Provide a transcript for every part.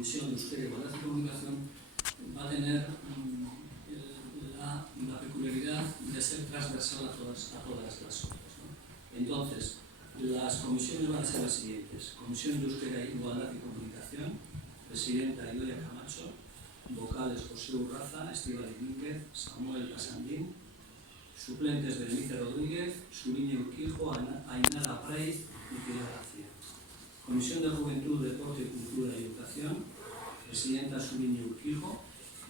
Comisión de Euskera, Igualdad y Comunicación va a tener la peculiaridad de ser transversal a todas las otras, ¿no? Entonces, las comisiones van a ser las siguientes: Comisión de Euskera, Igualdad y Comunicación, presidenta Idoia Camacho, vocales José Urraza, Estíbaliz Mínguez, Samuel Casandín, suplentes Berenice Rodríguez, Suriñe Urquijo, Ainara Prey y Pilar García. Comisión de Juventud, Deporte, Cultura y Educación, presidenta Suriñe Urquijo,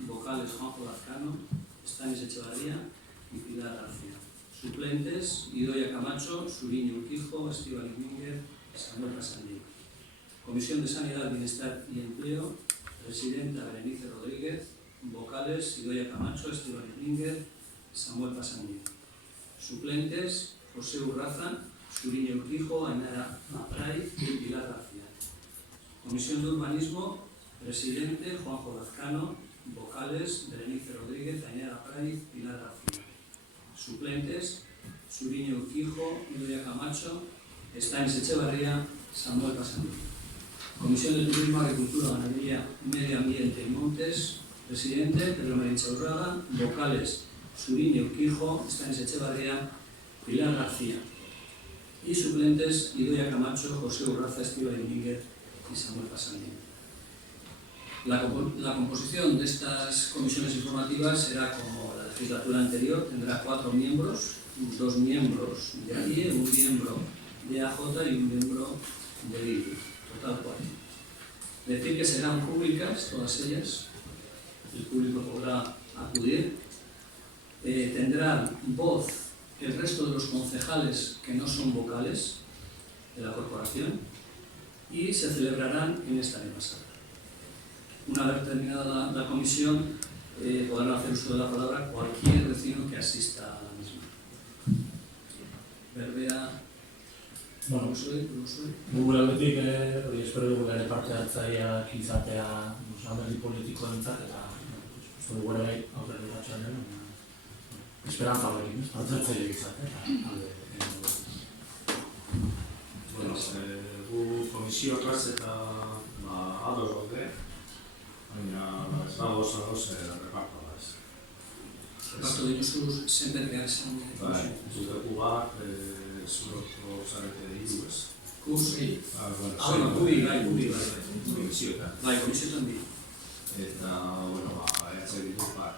vocales Juanjo Lazcano, Estanis Echevarría y Pilar García. Suplentes Idoia Camacho, Suriñe Urquijo, Estíbaliz Mínguez, Samuel Casandín. Comisión de Sanidad, Bienestar y Empleo, presidenta Berenice Rodríguez, vocales Idoia Camacho, Estíbaliz Mínguez, Samuel Casandín. Suplentes José Urraza, Suriñe Urquijo, Ainara Apray y Pilar García. Comisión de Urbanismo, presidente Juanjo Lazcano, vocales Berenice Rodríguez, Ainara Apray y Pilar García. Suplentes Suriñe Urquijo, Idoia Camacho, Estanis Echevarría, Samuel Casandín. Comisión de Turismo, Agricultura, Ganadería, Medio Ambiente y Montes, presidente Pedro Marín Chaurraga, vocales Suriñe Urquijo, Estanis Echevarría, Pilar García. Y suplentes Idoia Camacho, José Urraza, Estíbaliz Mínguez y Samuel Casandín. La composición de estas comisiones informativas será como la legislatura anterior: tendrá 4 miembros, 2 miembros de ADIE, 1 miembro de AJ y 1 miembro de BILDU, total 4. Decir que serán públicas todas ellas, el público podrá acudir, tendrán voz el resto de los concejales que no son vocales de la corporación y se celebrarán en esta misma sala. Una vez terminada la comisión, podrán hacer uso de la palabra cualquier vecino que asista a la misma. Berbea, Bueno, gure aldetik espero dugu ere parte hartzaileak izatea alderdi politikoentzat eta uste dugu ere bai aurrera beratzean den esperantza horrekin, parte hartzaileak izatea. Bueno, gu komisioakaz eta ados gaude, baina ez dagoz repartoa ez. Reparto dituzuz zenbat behar izan dut. Bai, zuteku bat, zuroko zarete hiru ez. Kubi, Komisioetan. bai, komisioetan bi. Eta, bueno, ehatzea ditu bat.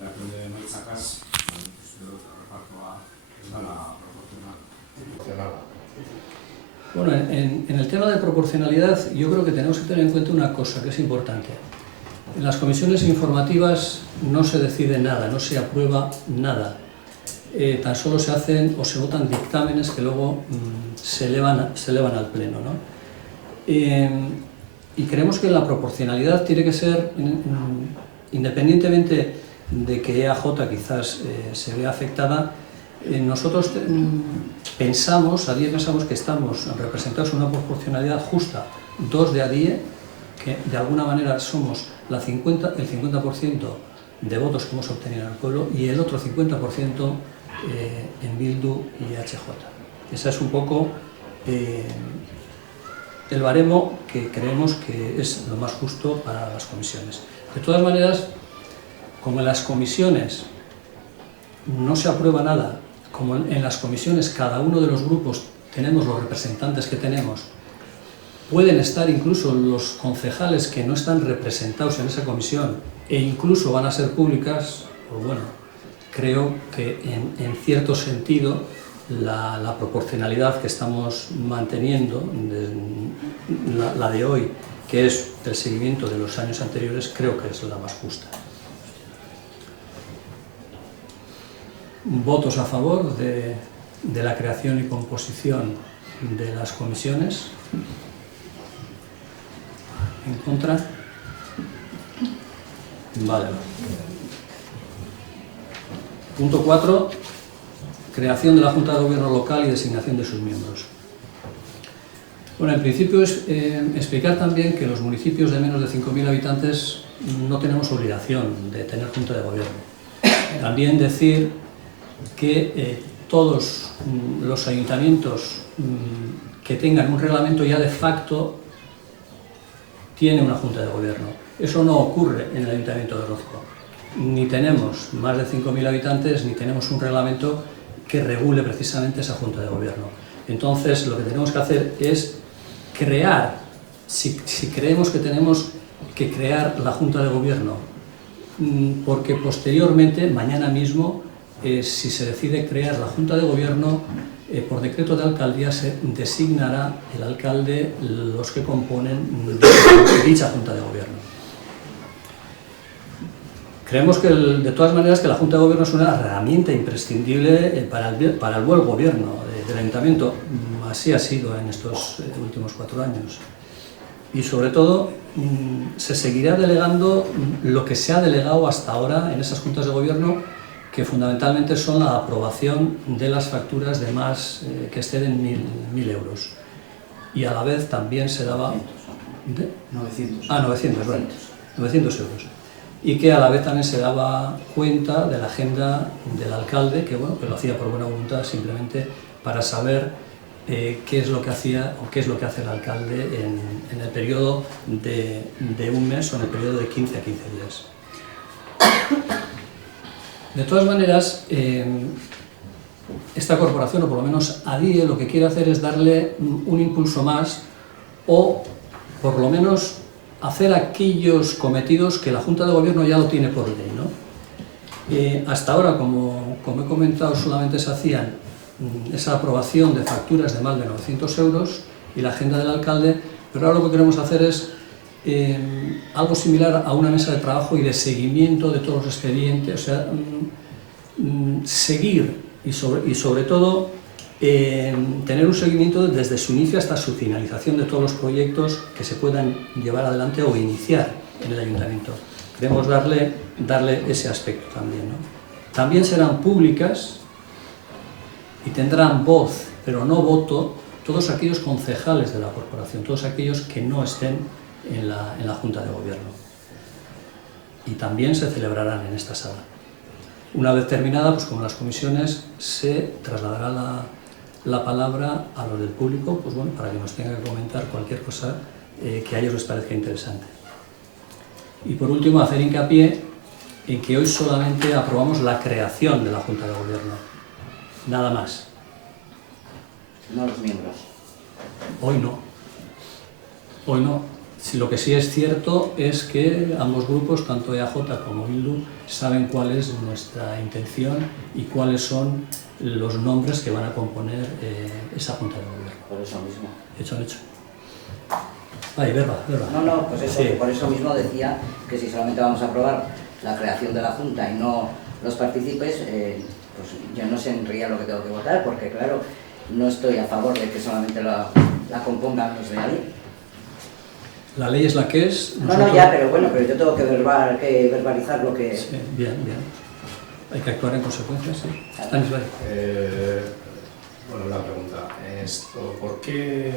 Depende de maitzakaz, uste dut repartoa ez dala proporcional. Bueno, en el tema de proporcionalidad, yo creo que tenemos que tener en cuenta una cosa que es importante. En las comisiones informativas no se decide nada, no se aprueba nada. Tan solo se hacen o se votan dictámenes que luego se elevan al pleno, ¿no? Y creemos que la proporcionalidad tiene que ser, independientemente de que EAJ quizás se vea afectada, nosotros pensamos que estamos representados en una proporcionalidad justa, 2 de ADIE, que de alguna manera somos el 50% de votos que hemos obtenido en el pueblo y el otro 50% en BILDU y HJ. Ese es un poco el baremo que creemos que es lo más justo para las comisiones. De todas maneras, como en las comisiones no se aprueba nada, como en las comisiones cada uno de los grupos tenemos los representantes que tenemos, pueden estar incluso los concejales que no están representados en esa comisión e incluso van a ser públicas, pues bueno, creo que en cierto sentido la proporcionalidad que estamos manteniendo, la de hoy, que es el seguimiento de los años anteriores, creo que es la más justa. Votos a favor de la creación y composición de las comisiones. ¿En contra? Vale. Punto 4. Creación de la Junta de Gobierno Local y designación de sus miembros. Bueno, en principio es explicar también que los municipios de menos de 5.000 habitantes no tenemos obligación de tener Junta de Gobierno. También decir que todos los ayuntamientos que tengan un reglamento ya de facto tiene una junta de gobierno. Eso no ocurre en el Ayuntamiento de Orozco. Ni tenemos más de 5.000 habitantes, ni tenemos un reglamento que regule precisamente esa junta de gobierno. Entonces, lo que tenemos que hacer es crear, si creemos que tenemos que crear la junta de gobierno, porque posteriormente, mañana mismo, si se decide crear la junta de gobierno, por decreto de alcaldía se designará el alcalde los que componen dicha junta de gobierno. Creemos que, de todas maneras, que la Junta de Gobierno es una herramienta imprescindible para el buen gobierno del Ayuntamiento. Así ha sido en estos últimos 4 años. Y, sobre todo, se seguirá delegando lo que se ha delegado hasta ahora en esas juntas de gobierno, que fundamentalmente son la aprobación de las facturas de más que exceden 1.000 euros. Y a la vez también se daba... 900. 900, bueno, 900 euros. Y que a la vez también se daba cuenta de la agenda del alcalde, que bueno, que lo hacía por buena voluntad, simplemente para saber qué es lo que hacía o qué es lo que hace el alcalde en el periodo de un mes o en el periodo de 15 a 15 días. De todas maneras, esta corporación, o por lo menos ADIE, lo que quiere hacer es darle un impulso más, o por lo menos hacer aquellos cometidos que la Junta de Gobierno ya lo tiene por ley, ¿no? Hasta ahora, como he comentado, solamente se hacían esa aprobación de facturas de más de 900 euros y la agenda del alcalde, pero ahora lo que queremos hacer es algo similar a una mesa de trabajo y de seguimiento de todos los expedientes, o sea, seguir y sobre todo tener un seguimiento desde su inicio hasta su finalización de todos los proyectos que se puedan llevar adelante o iniciar en el Ayuntamiento. Queremos darle ese aspecto también, ¿no? También serán públicas y tendrán voz, pero no voto, todos aquellos concejales de la corporación, todos aquellos que no estén en la Junta de Gobierno. Y también se celebrarán en esta sala. Una vez terminada, pues como las comisiones, se trasladará la palabra a los del público, pues bueno, para que nos tengan que comentar cualquier cosa que a ellos les parezca interesante. Y por último, hacer hincapié en que hoy solamente aprobamos la creación de la Junta de Gobierno. Nada más. No los miembros. Hoy no. Hoy no. Lo que sí es cierto es que ambos grupos, tanto EAJ como Bildu, saben cuál es nuestra intención y cuáles son los nombres que van a componer esa Junta de Gobierno. Por eso mismo. Hecho. Ay, verba. No, pues eso, Sí. Por eso mismo decía que si solamente vamos a aprobar la creación de la Junta y no los partícipes, pues yo no sé en realidad lo que tengo que votar, porque claro, no estoy a favor de que solamente la compongan los de ahí. La ley es la que es. No, ya, pero bueno, pero yo tengo que verbalizar lo que... Sí, bien. Hay que actuar en consecuencia, sí. Stanislas. Bueno, la pregunta es, ¿por qué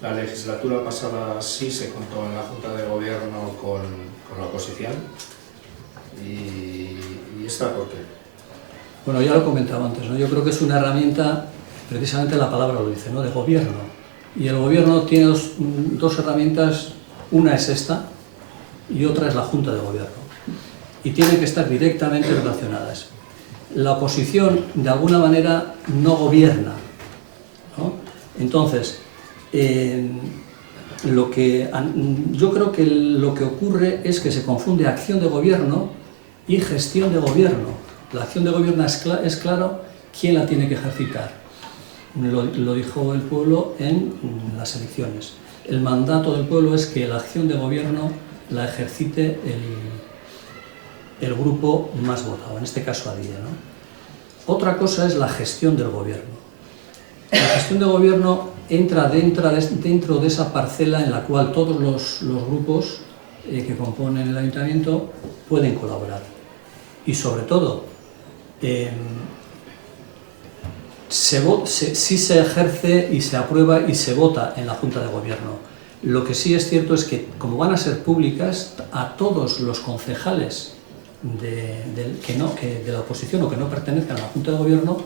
la legislatura pasada sí se contó en la Junta de Gobierno con la oposición? ¿Y esta por qué? Bueno, ya lo comentaba antes, ¿no? Yo creo que es una herramienta, precisamente la palabra lo dice, ¿no? De gobierno. Y el gobierno tiene dos herramientas, una es esta y otra es la Junta de Gobierno. Y tienen que estar directamente relacionadas. La oposición, de alguna manera, no gobierna, ¿no? Entonces, yo creo que lo que ocurre es que se confunde acción de gobierno y gestión de gobierno. La acción de gobierno es claro quién la tiene que ejercitar. Lo dijo el pueblo en las elecciones. El mandato del pueblo es que la acción de gobierno la ejercite el grupo más votado, en este caso ADIE, ¿no? Otra cosa es la gestión del gobierno. La gestión de gobierno entra dentro de esa parcela en la cual todos los grupos que componen el ayuntamiento pueden colaborar. Y sobre todo, sí se ejerce y se aprueba y se vota en la Junta de Gobierno. Lo que sí es cierto es que, como van a ser públicas, a todos los concejales de la oposición o que no pertenezcan a la Junta de Gobierno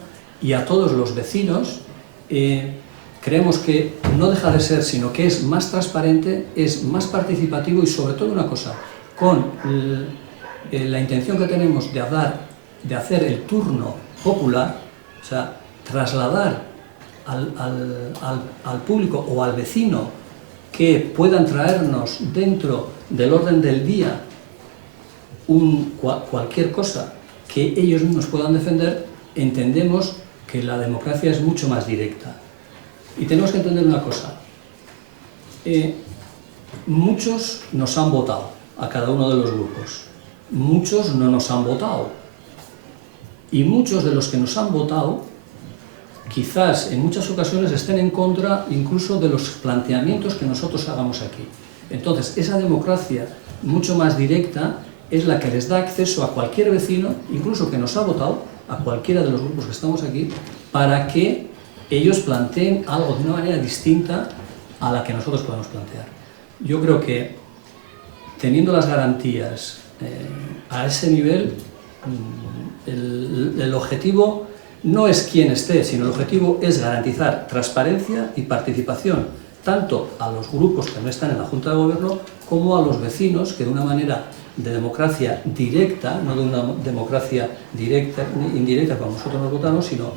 y a todos los vecinos creemos que no deja de ser, sino que es más transparente, es más participativo y sobre todo una cosa, con la intención que tenemos de hacer el turno popular, o sea, trasladar al público o al vecino que puedan traernos dentro del orden del día cualquier cosa que ellos mismos puedan defender, entendemos que la democracia es mucho más directa. Y tenemos que entender una cosa, muchos nos han votado a cada uno de los grupos, muchos no nos han votado, y muchos de los que nos han votado quizás en muchas ocasiones estén en contra incluso de los planteamientos que nosotros hagamos aquí. Entonces, esa democracia mucho más directa es la que les da acceso a cualquier vecino, incluso que nos ha votado, a cualquiera de los grupos que estamos aquí, para que ellos planteen algo de una manera distinta a la que nosotros podemos plantear. Yo creo que, teniendo las garantías a ese nivel, el objetivo no es quién esté, sino el objetivo es garantizar transparencia y participación, tanto a los grupos que no están en la Junta de Gobierno, como a los vecinos, que de una manera de democracia directa, no de una democracia directa, indirecta como nosotros nos votamos, sino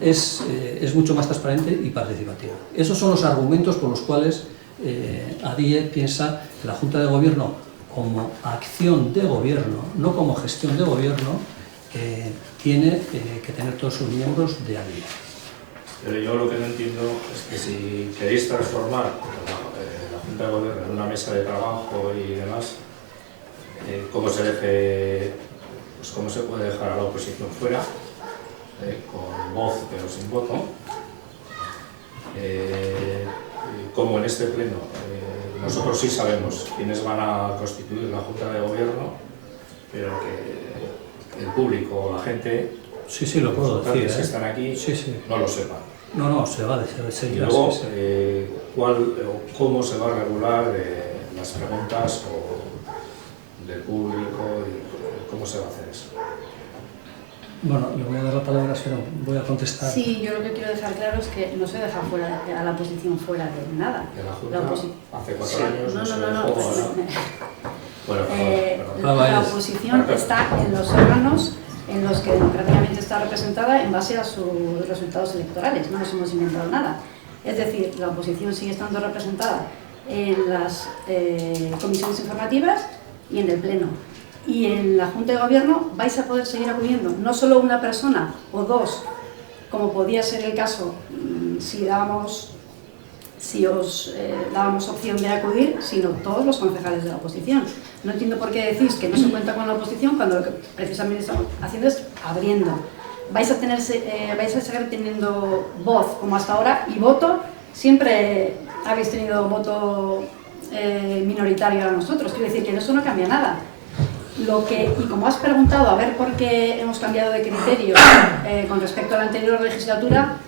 es mucho más transparente y participativa. Esos son los argumentos por los cuales ADIE piensa que la Junta de Gobierno, como acción de gobierno, no como gestión de gobierno, tiene que tener todos sus miembros de ADIE. Pero yo lo que no entiendo es que si queréis transformar la Junta de Gobierno en una mesa de trabajo y demás, ¿cómo se puede dejar a la oposición fuera, con voz pero sin voto? Como en este pleno nosotros sí sabemos quiénes van a constituir la Junta de Gobierno, pero que el público o la gente, sí, lo puedo decir, que están aquí, no lo sepan. No, se va a decir. Y luego, ¿cómo se va a regular las preguntas del público y cómo se va a hacer eso? Bueno, le voy a dar la palabra, pero voy a contestar. Sí, yo lo que quiero dejar claro es que no se deja fuera, a la oposición fuera de nada. De la Junta, hace 4 años no. Bueno, la oposición está en los órganos en los que democráticamente está representada en base a sus resultados electorales, no nos hemos inventado nada. Es decir, la oposición sigue estando representada en las comisiones informativas y en el Pleno. Y en la Junta de Gobierno vais a poder seguir acudiendo, no solo una persona o dos, como podía ser el caso si os dábamos opción de acudir, sino todos los concejales de la oposición. No entiendo por qué decís que no se cuenta con la oposición cuando lo que precisamente estamos haciendo es abriendo. Vais a seguir teniendo voz como hasta ahora y voto. Siempre habéis tenido voto minoritario a nosotros, quiero decir que eso no cambia nada. Y como has preguntado a ver por qué hemos cambiado de criterio con respecto a la anterior legislatura,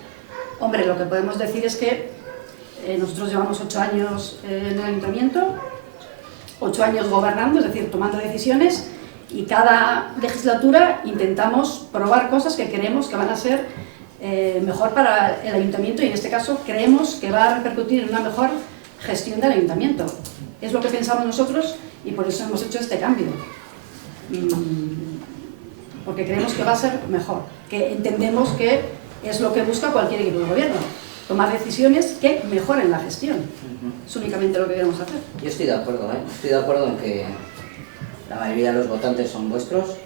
hombre, lo que podemos decir es que nosotros llevamos 8 años en el ayuntamiento, 8 años gobernando, es decir, tomando decisiones, y cada legislatura intentamos probar cosas que creemos que van a ser mejor para el ayuntamiento, y en este caso creemos que va a repercutir en una mejor gestión del ayuntamiento. Es lo que pensamos nosotros y por eso hemos hecho este cambio. Porque creemos que va a ser mejor, que entendemos que es lo que busca cualquier equipo de gobierno, tomar decisiones que mejoren la gestión. Es únicamente lo que queremos hacer. Yo estoy de acuerdo, en que la mayoría de los votantes son vuestros,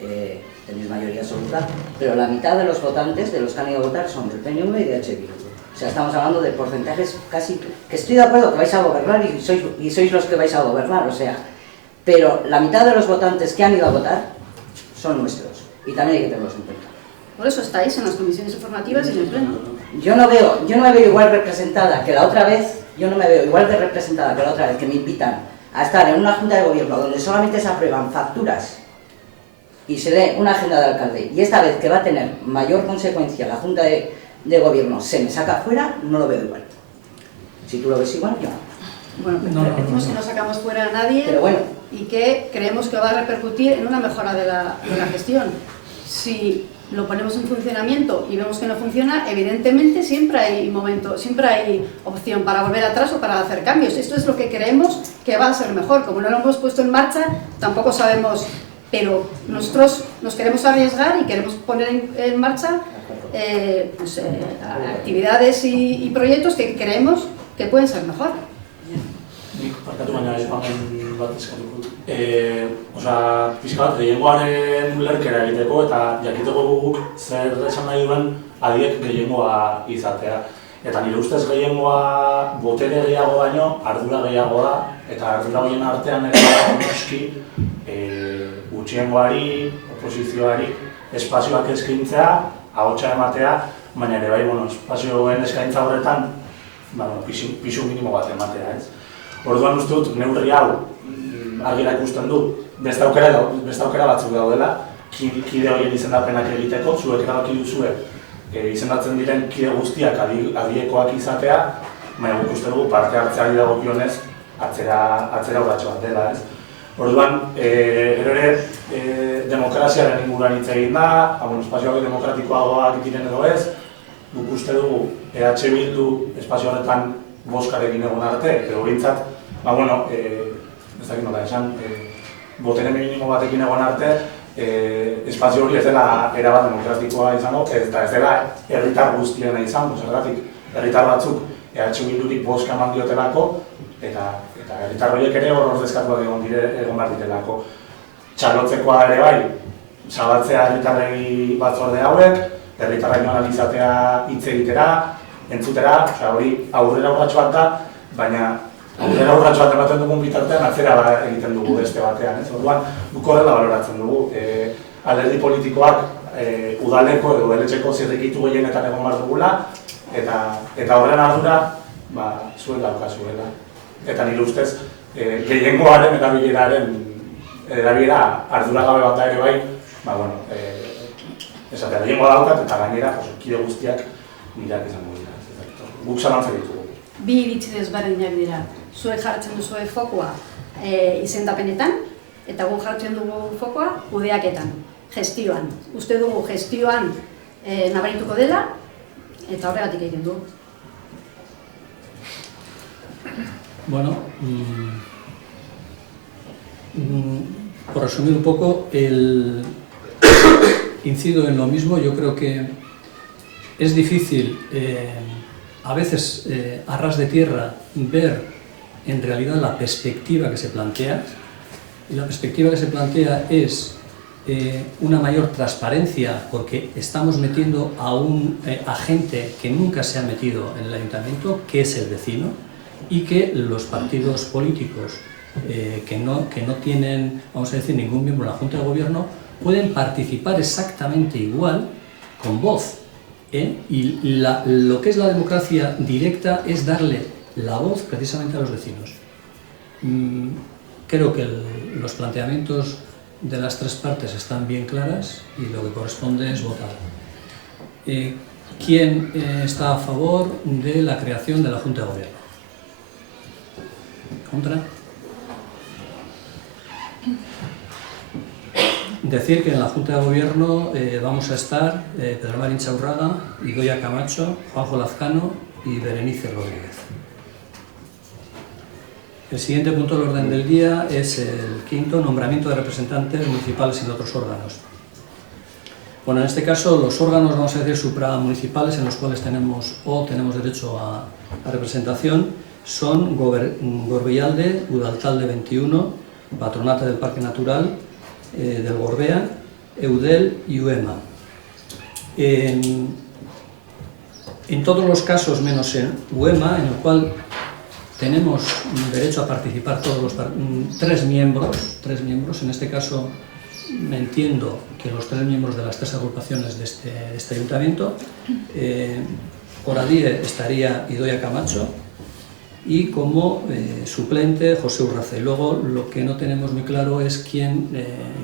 tenéis mayoría absoluta, pero la mitad de los votantes, de los que han ido a votar, son del PNV y de H. Bildu. O sea, estamos hablando de porcentajes casi... que estoy de acuerdo que vais a gobernar y sois los que vais a gobernar, o sea... Pero la mitad de los votantes que han ido a votar son nuestros, y también hay que tenerlos en cuenta. Por eso estáis en las comisiones informativas y en el Pleno. Yo no me veo igual representada que la otra vez, que me invitan a estar en una junta de gobierno donde solamente se aprueban facturas y se lee una agenda del alcalde, y esta vez que va a tener mayor consecuencia la junta de gobierno se me saca fuera, no lo veo igual. Si tú lo ves igual, yo no. Bueno, pero decimos que no sacamos fuera a nadie, pero bueno, y que creemos que va a repercutir en una mejora de la gestión. Si lo ponemos en funcionamiento y vemos que no funciona, evidentemente siempre hay opción para volver atrás o para hacer cambios. Esto es lo que creemos que va a ser mejor. Como no lo hemos puesto en marcha, tampoco sabemos, pero nosotros nos queremos arriesgar y queremos poner en marcha actividades y proyectos que creemos que pueden ser mejor. Nik parkatu baina aipamen bat eskatuko dut. Pixka bat, gehiengoaren ulerkera egiteko eta jakiteko guk zer esan nahi duen adiek gehiengoa izatea. Eta nire ustez gehiengoa botere gehiago baino, ardura gehiago da, eta ardura horien artean ere noski gutxiengoari, oposizioari, espazioak eskaintzea, ahotsa ematea, baina ere bai, espazioen eskaintza horretan pisu minimo bat ematea, ez? Orduan uste dut, neurri hau argira ikusten du, beste aukera batzuk daudela, kide horien izendapenak egiteko, zuek erabaki duzue izendatzen diren kide guztiak adiekoak izatea, baina guk uste dugu parte hartzeari dagokionez atzera urratxo bat dela, ez? Orduan, gero ere demokraziaren inguruan hitz egin da, espazioak demokratikoagoak diren edo ez, guk uste dugu EH Bildu espazio horretan boskarekin egon arte, edo bintzat, ez dakit nola esan, botere minimo batekin egon arte, espazio hori ez dela erabat demokratikoa izango, eta ez dela herritar guztiena izango, zergatik herritar batzuk EH Bildutik boska eman diotelako, eta herritar horiek ere hor ordezkatuak egon behar ditelako. Txalotzekoa ere bai, zabatzea herritarrei batzorde hauek, herritarra joan izatea hitz egitera, entzutera, hori aurrera urratxo bat da, baina aurrera urratxo bat ematen dugun bitartean atzera egiten dugu beste batean, ez? Orduan, guk horrela baloratzen dugu. Alderdi politikoak udaleko edo udaletxeko zirrikitu gehienetan egon behar dugula, eta horren ardura, zuen daukazuela. Eta nire ustez, gehiengoaren erabilera arduragabe bat da ere bai, esatea gehiengoa daukat eta gainera kide guztiak nireak izango dira. Guk zalantzak ditugu. Bi iritzi desberdinak dira. Zuek jartzen duzue fokua izendapenetan, eta guk jartzen dugu fokua kudeaketan, gestioan. Uste dugu gestioan nabarituko dela, eta horregatik egiten du. Bueno, por resumir un poco, incido en lo mismo. Yo creo que es difícil a veces a ras de tierra ver en realidad la perspectiva que se plantea, y la perspectiva que se plantea es una mayor transparencia, porque estamos metiendo a un agente que nunca se ha metido en el ayuntamiento, que es el vecino, y que los partidos políticos que no tienen, vamos a decir, ningún miembro en la Junta de Gobierno pueden participar exactamente igual, con voz. Y lo que es la democracia directa es darle la voz precisamente a los vecinos. Creo que los planteamientos de las tres partes están bien claras y lo que corresponde es votar. ¿Quién está a favor de la creación de la Junta de Gobierno? ¿Contra? Decir que en la Junta de Gobierno vamos a estar Pedro Marín Chaurraga, Idoia Camacho, Juanjo Lazcano y Berenice Rodríguez. El siguiente punto del orden del día es el quinto, nombramiento de representantes municipales en otros órganos. Bueno, en este caso los órganos, vamos a decir, supramunicipales en los cuales tenemos derecho a representación son Gorbealde, Udaltalde 21, Patronato del Parque Natural del Gorbea, Eudel y UEMA. En todos los casos, menos en UEMA, en el cual tenemos derecho a participar todos los tres miembros, en este caso me entiendo que los tres miembros de las tres agrupaciones de este ayuntamiento, por ADIE estaría Idoia Camacho y como suplente José Urraza. Y luego lo que no tenemos muy claro es quién,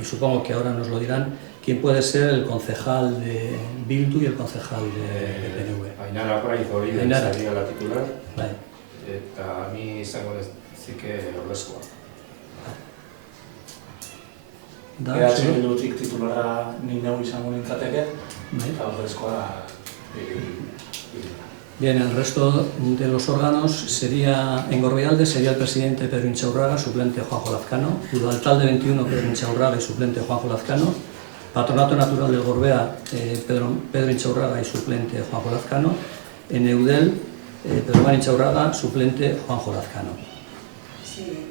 y supongo que ahora nos lo dirán, quién puede ser el concejal de Bildu y el concejal de PNV. Ainara Praiz hori sería la titular. Eta ni izango dezike ordezkoa. EH Bildutik titulara ni neu izango nintzateke, eta ordezkoa Bien, el resto de los órganos sería, en Gorbealde sería el presidente Pedro Inchaurraga, suplente Juanjo Lazcano, Udaltalde 21 Pedro Inchaurraga y suplente Juanjo Lazcano, Patronato Natural del Gorbea Pedro Inchaurraga y suplente Juanjo Lazcano, en Eudel Pedro Mar Inchaurraga, suplente Juanjo Lazcano. Sí.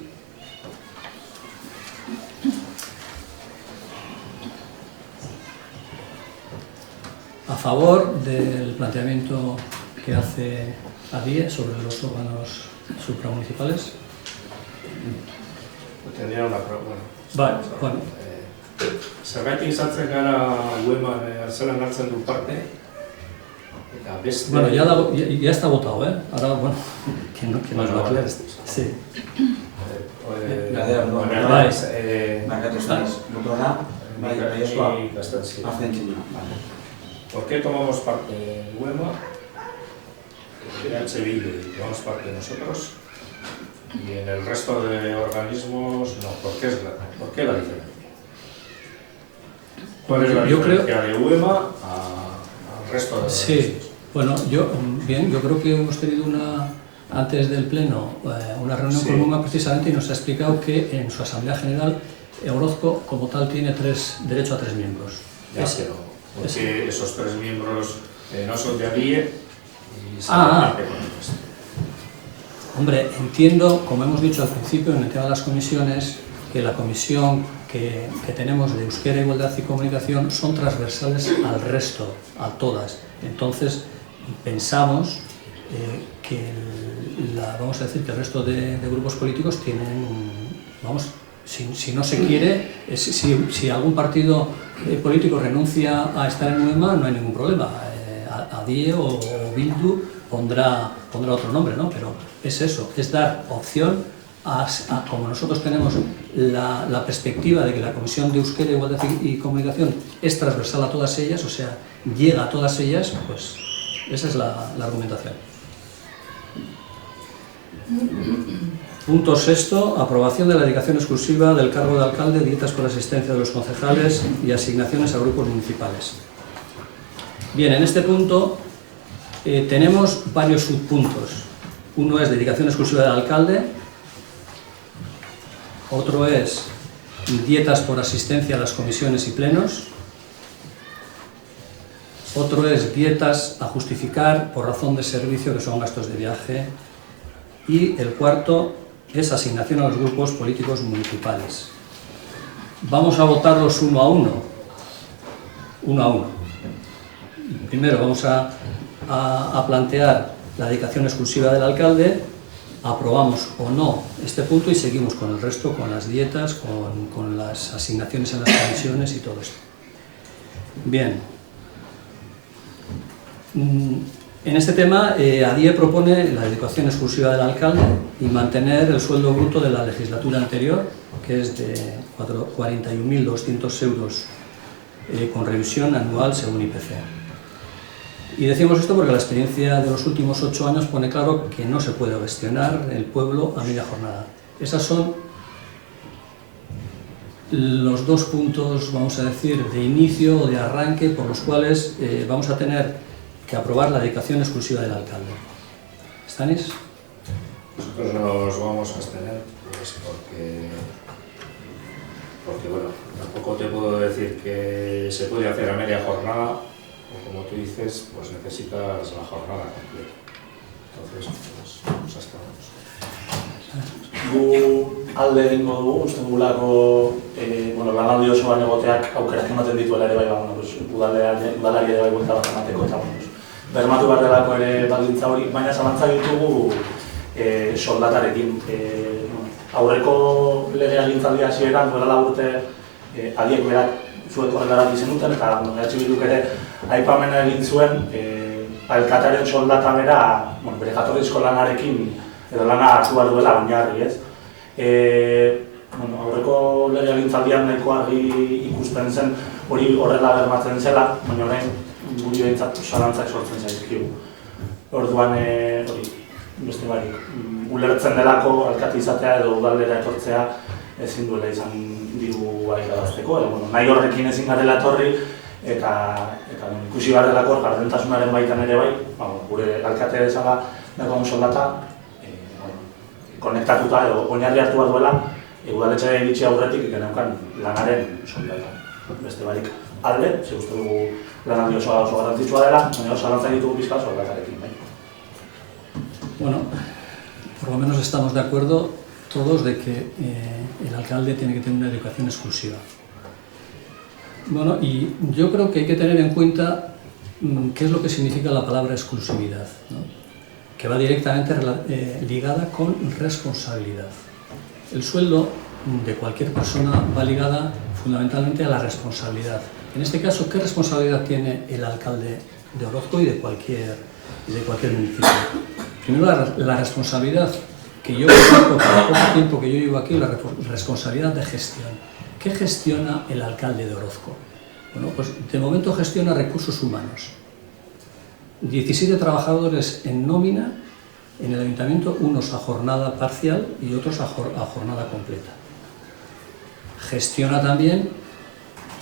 A favor del planteamiento que hace ADIE sobre los órganos supramunicipales. Tendría una pregunta. Vale, bueno. Zergatik sartzen gara UEMA zelan hartzen du parte? Eta beste... Bueno, ya está votado, ¿eh? Ahora, bueno, que no es lo claro. Sí. ¿Por qué tomamos parte en UEMA? EH Bildu tomamos parte nosotros y en el resto de organismos no. ¿Por qué la diferencia? ¿Cuál es la diferencia de UEMA al resto de organismos? Sí, bueno, yo creo que hemos tenido antes del Pleno una reunión con UEMA precisamente y nos ha explicado que en su Asamblea General Orozco como tal tiene derecho a 3 miembros. Ya, pero porque esos 3 miembros no son de ADIE y se reparte con el resto. Hombre, entiendo, como hemos dicho al principio en el tema de las comisiones, que la comisión que tenemos de Euskera, Igualdad y Comunicación son transversales al resto, a todas. Entonces, pensamos que vamos a decir que el resto de grupos políticos tienen, vamos, si no se quiere, si algún partido político renuncia a estar en UEMA, no hay ningún problema. ADIE o Bildu pondrá otro nombre, ¿no? Pero es eso, es dar opción como nosotros tenemos la perspectiva de que la Comisión de Euskera, Igualdad y Comunicación es transversal a todas ellas, o sea, llega a todas ellas, pues esa es la argumentación. Punto 6, aprobación de la dedicación exclusiva del cargo de alcalde, dietas por asistencia de los concejales y asignaciones a grupos municipales. Bien, en este punto tenemos varios subpuntos. Uno es dedicación exclusiva del alcalde, otro es dietas por asistencia a las comisiones y plenos, otro es dietas a justificar por razón de servicio, que son gastos de viaje, y el cuarto es asignación a los grupos políticos municipales. Vamos a votarlos uno a uno. Primero vamos a plantear la dedicación exclusiva del alcalde, aprobamos o no este punto y seguimos con el resto, con las dietas, con las asignaciones en las comisiones y todo esto. Bien. En este tema, ADIE propone la dedicación exclusiva del alcalde y mantener el sueldo bruto de la legislatura anterior, que es de 41.200 euros con revisión anual según IPC. Y decimos esto porque la experiencia de los últimos 8 años pone claro que no se puede gestionar el pueblo a media jornada. Esos son los 2 puntos, vamos a decir, de inicio o de arranque por los cuales vamos a tener que aprobar la dedicación exclusiva del alcalde. ¿Stanis? Nosotros nos vamos a abstener pues porque bueno, tampoco te puedo decir que se puede hacer a media jornada, o como tú dices, pues necesitas la jornada completa. Entonces, pues nos abstenemos. Gu alde egingo dugu, uste dugulako lanaldi osoan egoteak aukerak ematen dituela ere udalari ere bai buelta bat emateko eta bermatu behar delako ere baldintza hori, baina zalantza ditugu soldatarekin. Aurreko legeagintzaldia hasieran duela 4 urte ADIek berak zuek horretaratu zenuten eta EH Bilduk ere aipamena egin zuen alkatearen soldata bera bere jatorrizko lanarekin edo lana hartu behar duela oinarri, ez? Aurreko legeagintzaldian nahiko argi ikusten zen hori horrela bermatzen zela, baina orain guri behintzat zalantzak sortzen zaizkigu. Orduan, beste barik, ulertzen delako alkate izatea edo udaldera etortzea ezin duela izan diru irabazteko, edo nahi horrekin ezin garela etorri eta ikusi behar delako gardentasunaren baitan ere bai, gure alkate bezala dagoen soldata konektatuta edo oinarri hartu behar duela udaletxea iritsi aurretik geneukan lanaren soldata. Beste barik alde, ze uste dugu lanaldi oso garrantzitsua dela, baina zalantzak ditugu pizka soldatarekin bai. Bueno, por lo menos estamos de acuerdo todos de que el alcalde tiene que tener una educación exclusiva. Bueno, y yo creo que hay que tener en cuenta qué es lo que significa la palabra exclusividad, ¿no? Que va directamente ligada con responsabilidad. El sueldo de cualquier persona va ligada fundamentalmente a la responsabilidad. En este caso, ¿qué responsabilidad tiene el alcalde de Orozco y de cualquier municipio? Primero, la responsabilidad que yo conozco por el poco tiempo que yo llevo aquí, la responsabilidad de gestión. ¿Qué gestiona el alcalde de Orozco? Bueno, pues de momento gestiona recursos humanos. 17 trabajadores en nómina en el ayuntamiento, unos a jornada parcial y otros a jornada completa. Gestiona también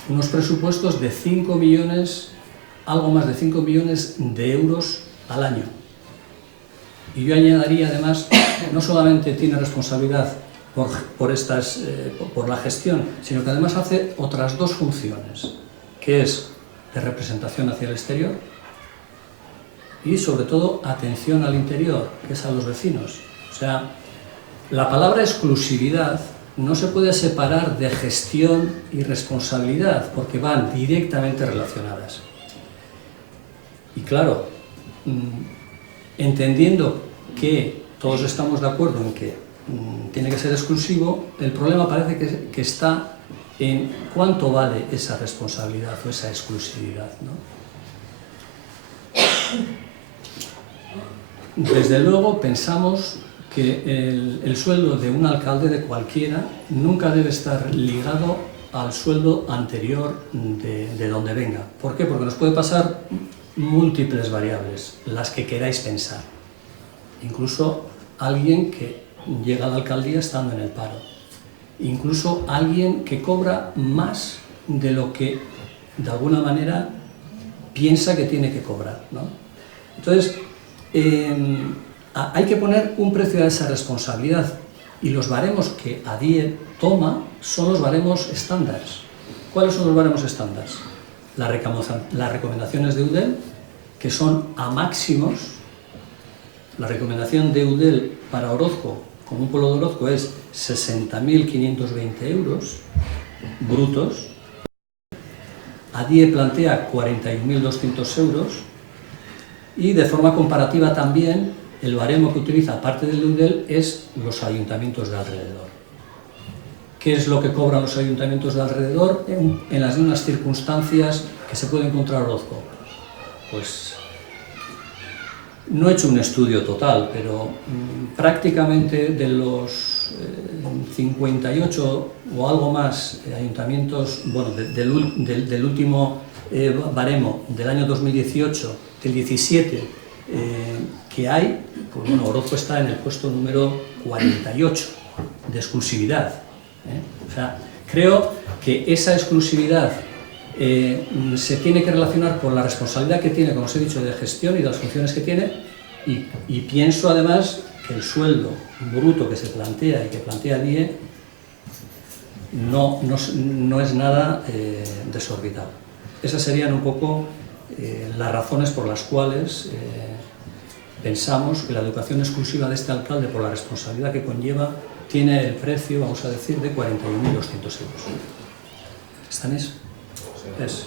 unos presupuestos de 5 millones, algo más de 5 millones de euros al año. Y yo añadiría además, no solamente tiene responsabilidad por la gestión, sino que además hace otras dos funciones, que es de representación hacia el exterior y sobre todo atención al interior, que es a los vecinos. O sea, la palabra exclusividad no se puede separar de gestión y responsabilidad, porque van directamente relacionadas. Y claro, entendiendo que todos estamos de acuerdo en que tiene que ser exclusivo, el problema parece que está en cuánto vale esa responsabilidad o esa exclusividad, ¿no? Desde luego pensamos que el sueldo de un alcalde, de cualquiera, nunca debe estar ligado al sueldo anterior de donde venga. ¿Por qué? Porque nos puede pasar múltiples variables, las que queráis pensar. Incluso alguien que llega a la alcaldía estando en el paro. Incluso alguien que cobra más de lo que de alguna manera piensa que tiene que cobrar, ¿no? Entonces, hay que poner un precio a esa responsabilidad y los baremos que ADIE toma son los baremos estándares. ¿Cuáles son los baremos estándares? Las recomendaciones de UDEL, que son a máximos. La recomendación de UDEL para Orozco, como un pueblo de Orozco, es 60.520 euros brutos. ADIE plantea 41.200 euros y de forma comparativa también el baremo que utiliza, aparte del UDEL, es los ayuntamientos de alrededor. ¿Qué es lo que cobran los ayuntamientos de alrededor en las mismas circunstancias que se puede encontrar Orozco? Pues no he hecho un estudio total, pero prácticamente de los 58 o algo más ayuntamientos, bueno, del último baremo del año 2018, del 17 que hay, pues bueno, Orozco está en el puesto número 48 de exclusividad. O sea, creo que esa exclusividad se tiene que relacionar con la responsabilidad que tiene, como os he dicho, de gestión y de las funciones que tiene, y pienso además que el sueldo bruto que se plantea y que plantea DIE no es nada desorbitado. Esas serían un poco las razones por las cuales pensamos que la educación exclusiva de este alcalde, por la responsabilidad que conlleva, tiene el precio, vamos a decir, de 41.200 euros. ¿Están eso? Ez.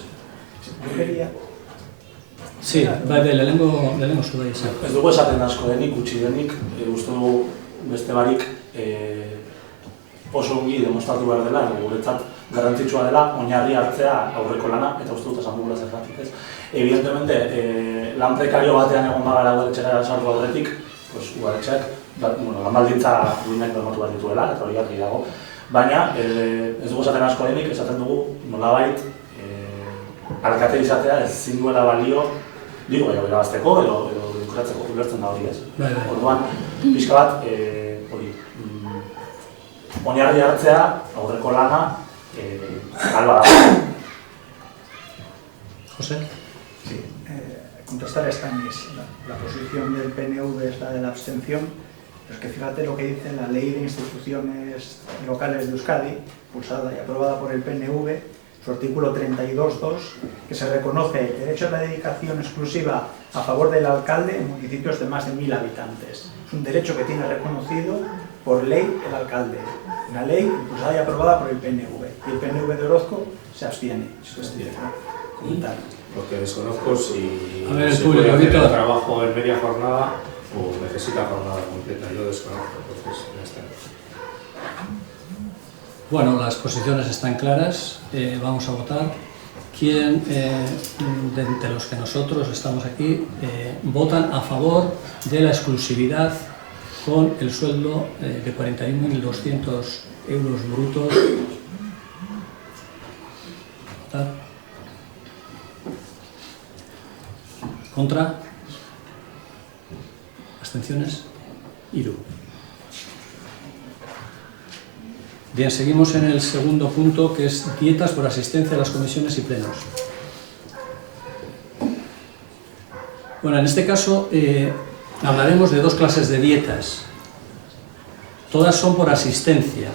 Sí, bai, lehenengo zuei esan. Ez dugu esaten asko denik, utzi denik, uste dugu beste barik oso ongi demostratu behar dela, guretzat garrantzitsua dela oinarri hartzea aurreko lana, eta uste dut esan dugula zergatik ez. Evidentemente, lan prekario batean egon bagara udaletxera sartu aurretik, udaletxeak lan baldintza duinak bermatu behar dituela, eta hori argi dago. Baina, ez dugu esaten asko denik, esaten dugu nolabait alkate izatea ezin duela balio, diru gehiago irabazteko edo dekuratzeko ulertzen da hori ez. Orduan, pixka bat, oinarri hartzea aurreko lana alba da. José. Sí, contestar a Stanis. La posición del PNV es la de la abstención, pero es que fíjate lo que dice la Ley de Instituciones Locales de Euskadi, impulsada y aprobada por el PNV, su artículo 32.2, que se reconoce el derecho a la dedicación exclusiva a favor del alcalde en municipios de más de 1000 habitantes. Es un derecho que tiene reconocido por ley el alcalde. Una ley impulsada y aprobada por el PNV. Y el PNV de Orozco se abstiene. Eso es comentar. Lo que desconozco si A ver, se Julio, puede hacer Víctor. el trabajo en media jornada o necesita jornada completa. Yo desconozco, entonces ya está. Bueno, las posiciones están claras, vamos a votar. ¿Quién de los que nosotros estamos aquí votan a favor de la exclusividad con el sueldo de 41.200 euros brutos? ¿Votar? ¿Contra? ¿Abstenciones? Hiru. Bien, seguimos en el segundo punto, que es dietas por asistencia a las comisiones y plenos. Bueno, en este caso hablaremos de dos clases de dietas. Todas son por asistencia.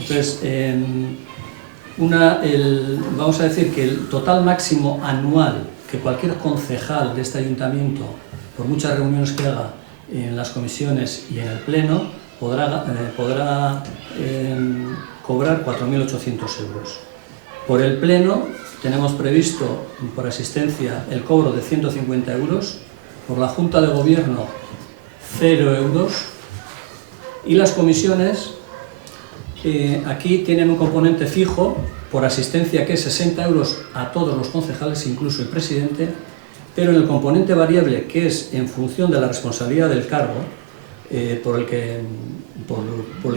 Entonces, vamos a decir que el total máximo anual que cualquier concejal de este ayuntamiento, por muchas reuniones que haga en las comisiones y en el pleno, podrá cobrar 4.800 euros. Por el pleno tenemos previsto por asistencia el cobro de 150 euros, por la Junta de Gobierno 0 euros y las comisiones aquí tienen un componente fijo por asistencia que es 60 euros a todos los concejales, incluso el presidente, pero en el componente variable, que es en función de la responsabilidad del cargo por el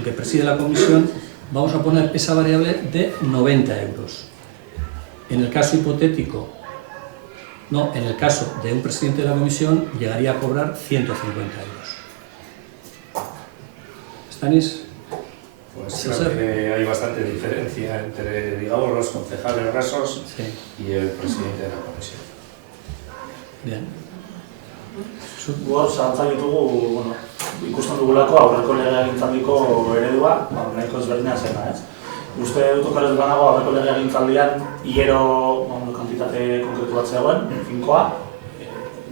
que preside la comisión, vamos a poner esa variable de 90 euros. En el caso hipotético, no, en el caso de un presidente de la comisión, llegaría a cobrar 150 euros. ¿Stanis? Pues creo que hay bastante diferencia entre, digamos, los concejales rasos y el presidente de la comisión. Bien. Guaz, zalantzak ditugu, ikusten dugulako aurreko legegintzaldiko eredua, nahiko ezberdina zena, ez? Uste dut okerez banago aurreko legegintzaldian hilero kantitate konkretu bat zegoen, finkoa,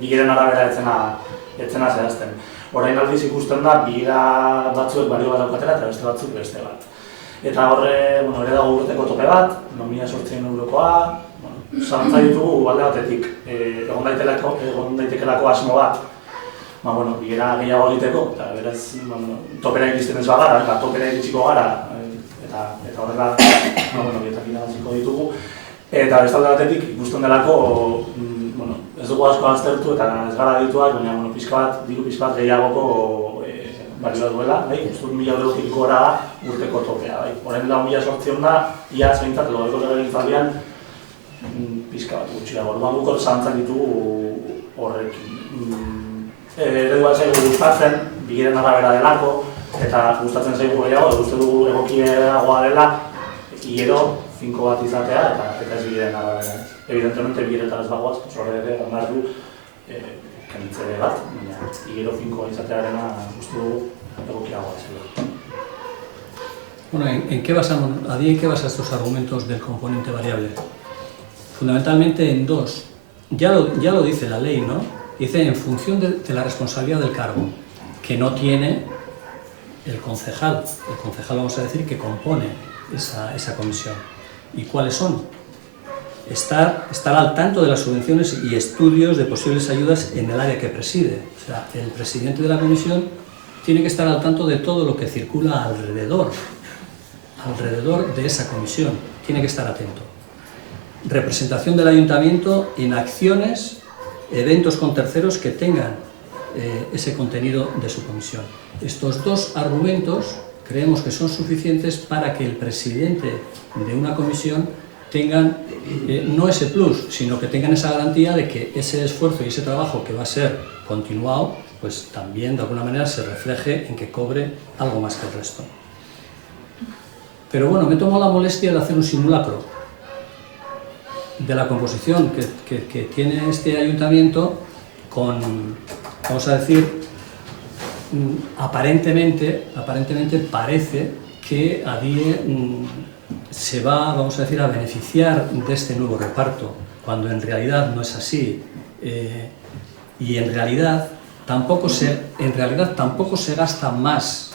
bileren arabera etzena zehazten. Orain aldiz ikusten da, bilera batzuek balio bat daukatela eta beste batzuk beste bat. Eta horre, ere dago urteko tope bat, 9.800 eurokoa, zalantza ditugu alde batetik, egon daitekelako asmo bat, bilera gehiago egiteko, eta beraz, topera iristen ez bagara, eta topera iritsiko gara, eta horrela, bietak irabaziko ditugu. Eta beste alde batetik ikusten delako, ez dugu asko aztertu eta ez gara dituak, baina diru pixka bat gehiagoko balioa duela, ustut 1.000 eurotik gora da urteko topea. Horren da 1.800 da, ia zeintzat, logiko legegintzaldian, pixka bat gutxiago. Orduan guk zalantzak ditugu horrekin. Eredua zaigu gustatzen, bileren arabera delako, eta gustatzen zaigu gehiago, uste dugu egokiagoa dela, hilero finko bat izatea eta ez bileren arabera. Evidentemente bileretara ez dagoaz, horre ere ganar du kenitzere bat, baina hilero finko izatearena uste dugu egokiagoa zela. Bueno, ¿en qué basas estos argumentos del componente variable? Fundamentalmente en dos. Ya lo dice la ley, ¿no? Dice en función de la responsabilidad del cargo, que no tiene el concejal. El concejal, vamos a decir, que compone esa comisión. ¿Y cuáles son? Estar al tanto de las subvenciones y estudios de posibles ayudas en el área que preside. O sea, el presidente de la comisión tiene que estar al tanto de todo lo que circula alrededor de esa comisión. Tiene que estar atento. Representación del ayuntamiento en acciones, eventos con terceros que tengan ese contenido de su comisión. Estos dos argumentos creemos que son suficientes para que el presidente de una comisión tengan no ese plus, sino que tengan esa garantía de que ese esfuerzo y ese trabajo que va a ser continuado, pues también de alguna manera se refleje en que cobre algo más que el resto. Pero bueno, me tomo la molestia de hacer un simulacro. de la composición que tiene este ayuntamiento con, vamos a decir, aparentemente parece que ADIE se va, vamos a decir, a beneficiar de este nuevo reparto, cuando en realidad no es así. Y en realidad tampoco se gasta más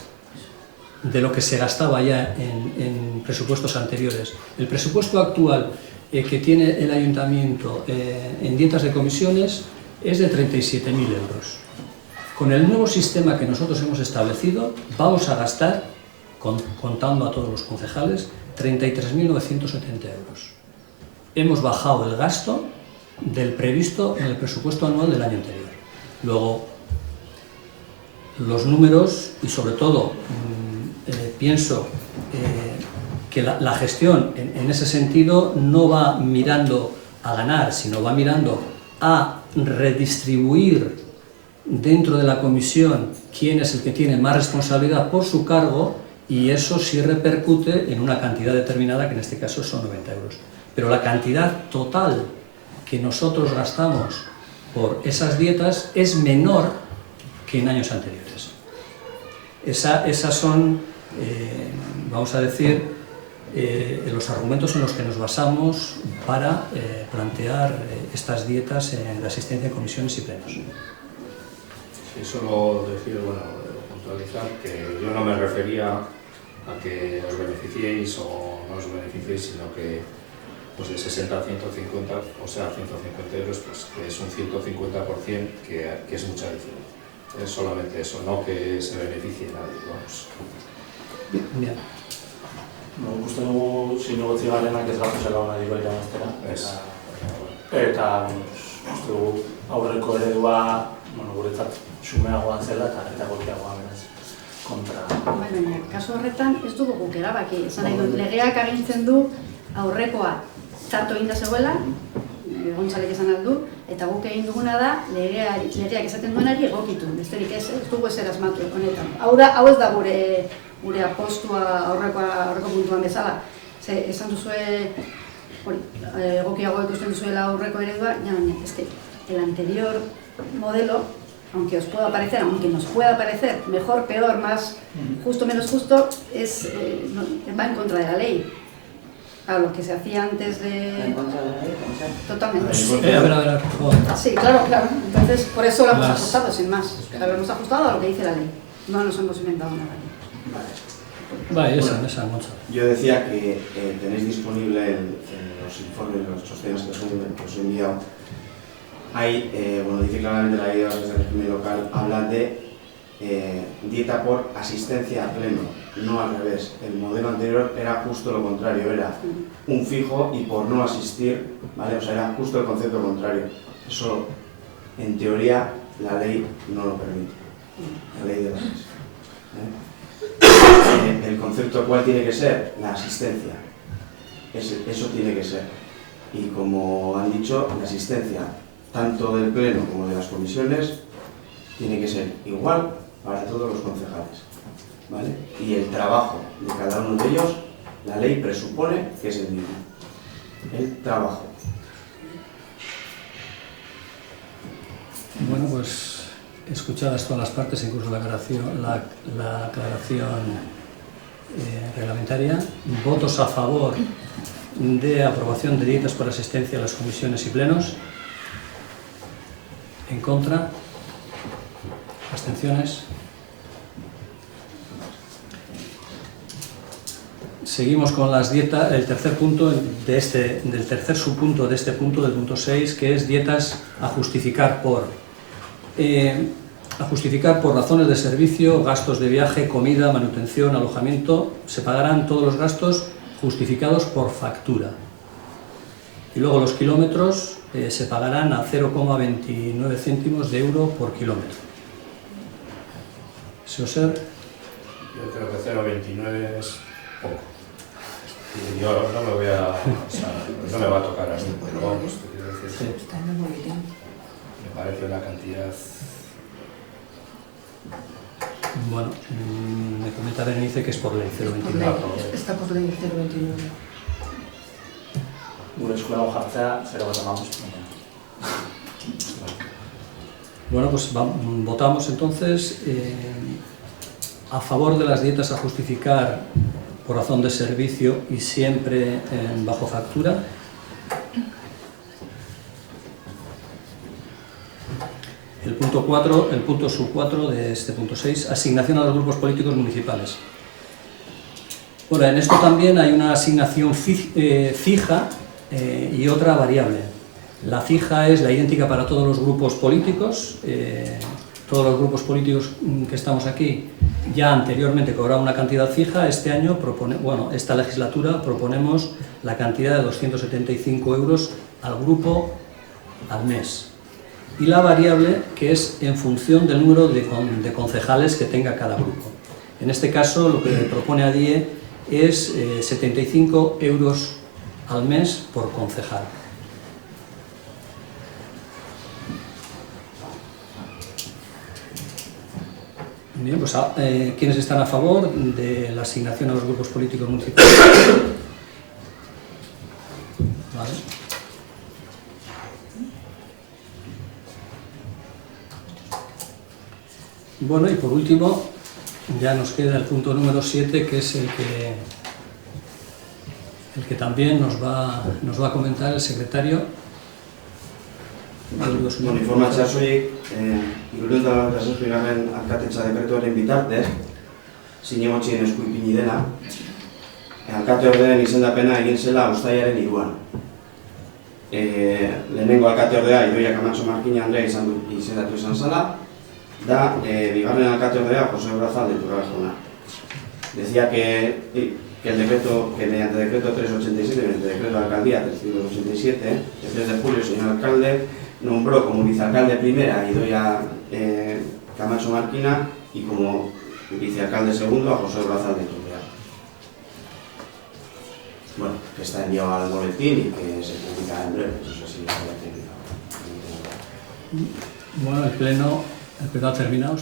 de lo que se gastaba ya en presupuestos anteriores. El presupuesto actual que tiene el ayuntamiento en dietas de comisiones es de 37.000 euros. Con el nuevo sistema que nosotros hemos establecido vamos a gastar, contando a todos los concejales, 33.970 euros. Hemos bajado el gasto del previsto en el presupuesto anual del año anterior. Luego, los números y sobre todo pienso que la gestión en ese sentido no va mirando a ganar, sino va mirando a redistribuir dentro de la comisión quién es el que tiene más responsabilidad por su cargo, y eso sí repercute en una cantidad determinada, que en este caso son 90 euros. Pero la cantidad total que nosotros gastamos por esas dietas es menor que en años anteriores. Esas son, vamos a decir, los argumentos en los que nos basamos para plantear estas dietas de asistencia en comisiones y plenos. Sí, solo decir, bueno, puntualizar que yo no me refería a que os beneficiéis o no os beneficiéis, sino que pues de 60 a 150, o sea, 150 euros, pues que es un 150% que es mucha diferencia. Es solamente eso, no que se beneficie nadie, vamos. Bien. Uste dugu zinegotzi garenak ez gatuzela hona diru irabaztera. Eta uste dugu aurreko eredua guretzat xumeagoa zela eta gokiagoa beraz kontra. Baina, kasu horretan ez dugu guk erabaki. Esan nahi dut, legeak agintzen du aurrekoa txarto egin da zegoela, Gontzalek esan aldu, eta guk egin duguna da legeak esaten duenari egokitu, besterik ez dugu ezer asmatu honetan. Hau ez da gure apostua aurreko puntuan bezala. Esan duzue, egokiago ikusten duzuela aurreko eredua, es que el anterior modelo, aunque nos pueda parecer mejor, peor, más justo, menos justo, va en contra de la ley. Claro, lo que se hacía antes de... ¿En contra de la ley? Totalmente. A ver, por favor. Sí, claro. Entonces, por eso lo hemos ajustado, sin más. Lo hemos ajustado a lo que dice la ley. No nos hemos inventado nada. Vale, esa mucho. Yo decía que tenéis disponible en los informes, los chostenes que os he enviado. Hay, dice claramente la ley de bases de régimen local, habla de dieta por asistencia a pleno, no al revés. El modelo anterior era justo lo contrario, era un fijo y por no asistir, ¿vale? O sea, era justo el concepto contrario. Eso, en teoría, la ley no lo permite, la ley de bases. El concepto cuál tiene que ser, la asistencia. Eso tiene que ser. Y como han dicho, la asistencia tanto del pleno como de las comisiones tiene que ser igual para todos los concejales, ¿vale? Y el trabajo de cada uno de ellos, la ley presupone que es el mismo. El trabajo. Bueno, pues escuchadas todas las partes, incluso la aclaración reglamentaria, votos a favor de aprobación de dietas por asistencia a las comisiones y plenos. En contra, abstenciones. Seguimos con las dietas, el tercer punto del tercer subpunto de este punto, del punto 6, que es dietas a justificar por razones de servicio, gastos de viaje, comida, manutención, alojamiento. Se pagarán todos los gastos justificados por factura. Y luego los kilómetros se pagarán a 0,29 céntimos de euro por kilómetro. Seoser. Yo creo que 0,29 es poco. Y yo no me voy a... O sea, no me va a tocar a mí, pero vamos, te quiero decir. Sí. Me parece una cantidad... Bueno, me comenta Berenice que es por ley 0,29. Está por ley 0,29. gure eskura jartzea 0,5. Bueno, pues votamos entonces a favor de las dietas a justificar por razón de servicio y siempre bajo factura. El punto 4, el punto sub 4 de este punto 6, asignación a los grupos políticos municipales. Bueno, en esto también hay una asignación fija y otra variable. La fija es la idéntica para todos los grupos políticos. Todos los grupos políticos que estamos aquí ya anteriormente cobraban una cantidad fija. Este año, esta legislatura, proponemos la cantidad de 275 euros al grupo al mes. Y la variable, que es en función del número de concejales que tenga cada grupo. En este caso, lo que propone ADIE es 75 euros al mes por concejal. Bien, pues ¿quiénes están a favor de la asignación a los grupos políticos municipales? Vale. Bueno, y por último, ya nos queda el punto número 7, que es el que también nos va a comentar el secretario. Bueno, informatza soilik, Hirurehun eta zazpigarren alkatetza dekretuaren bitartez, zinegotzien esku ipini dena, alkate ordeen izendapena egin zela uztailaren 3an. Lehenengo alkate ordea Idoia Camacho Markina Andrea izendatu izan zela, da bigarren alkate ordea Jose Brazalde Turral jauna. Decía que mediante decreto 387, mediante decreto de alcaldía 387, el 3 de julio el señor alcalde nombró como vicealcalde primera a Idoia Camacho Markina y como vicealcalde segundo a José Brazalde Turral. Bueno, que está enviado al boletín y que se publica en breve, no sé si ya tiene. Bueno, el pleno ha terminado.